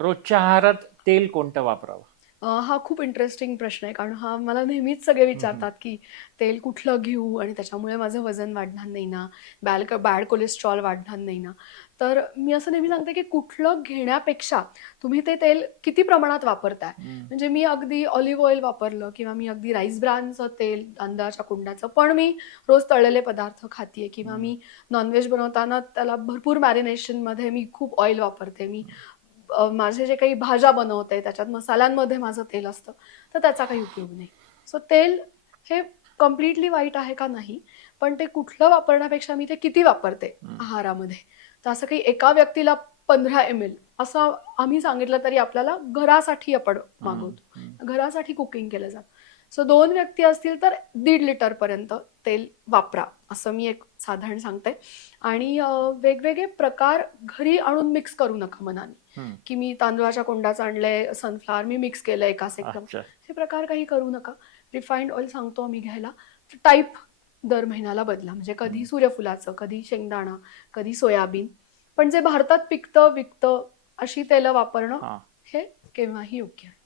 रोजच्या आहारात तेल कोणतं वापरावं? हा खूप इंटरेस्टिंग प्रश्न आहे, कारण हा मला नेहमीच सगळे हम्म. विचारतात, की तेल कुठलं घेऊ आणि त्याच्यामुळे माझं वजन वाढणार नाही ना, बॅड कोलेस्ट्रॉल वाढणार नाही ना. तर मी असं नेहमी सांगते, की कुठलं घेण्यापेक्षा तुम्ही ते तेल किती प्रमाणात वापरताय. हम्म. म्हणजे मी अगदी ऑलिव्ह ऑइल वापरलं किंवा मी अगदी राईस ब्रॅनचं तेल तांदळाच्या कुंडाचं, पण मी रोज तळलेले पदार्थ खातीये किंवा हम्म. मी नॉनव्हेज बनवताना त्याला भरपूर मॅरिनेशनमध्ये मी खूप ऑइल वापरते. मी माझे जे काही भाज्या बनवते त्याच्यात मसाल्यांमध्ये माझं तेल असतं, तर त्याचा काही उपयोग नाही. सो तेल हे कंप्लीटली वाईट आहे का? नाही. पण ते कुठलं वापरण्यापेक्षा मी ते किती वापरते हम्म. आहारामध्ये. तर असं काही एका व्यक्तीला 15 ml असं आम्ही सांगितलं तरी आपल्याला घरासाठी आपण हम्म. मागवतो. हम्म. घरासाठी कुकिंग केलं जातं. सो 2 व्यक्ती असतील तर 1.5 लिटरपर्यंत तेल वापरा, असं मी एक साधारण सांगते. आणि वेगवेगळे प्रकार घरी आणून मिक्स करू नका मनाने. हम्म. की मी तांदळाच्या कोंडाचं आणलंय, सनफ्लॉवर मी मिक्स केलंय एकाच एक चमचा. अच्छा. हे प्रकार काही करू नका. रिफाइंड ऑइल सांगतो आम्ही घ्यायला. टाइप दर महिन्याला बदला. म्हणजे कधी हम्म. सूर्यफुलाचं, कधी शेंगदाणा, कधी सोयाबीन. पण जे भारतात पिकतं, विकतं अशी तेलं वापरणं हा. हे केव्हाही योग्य आहे.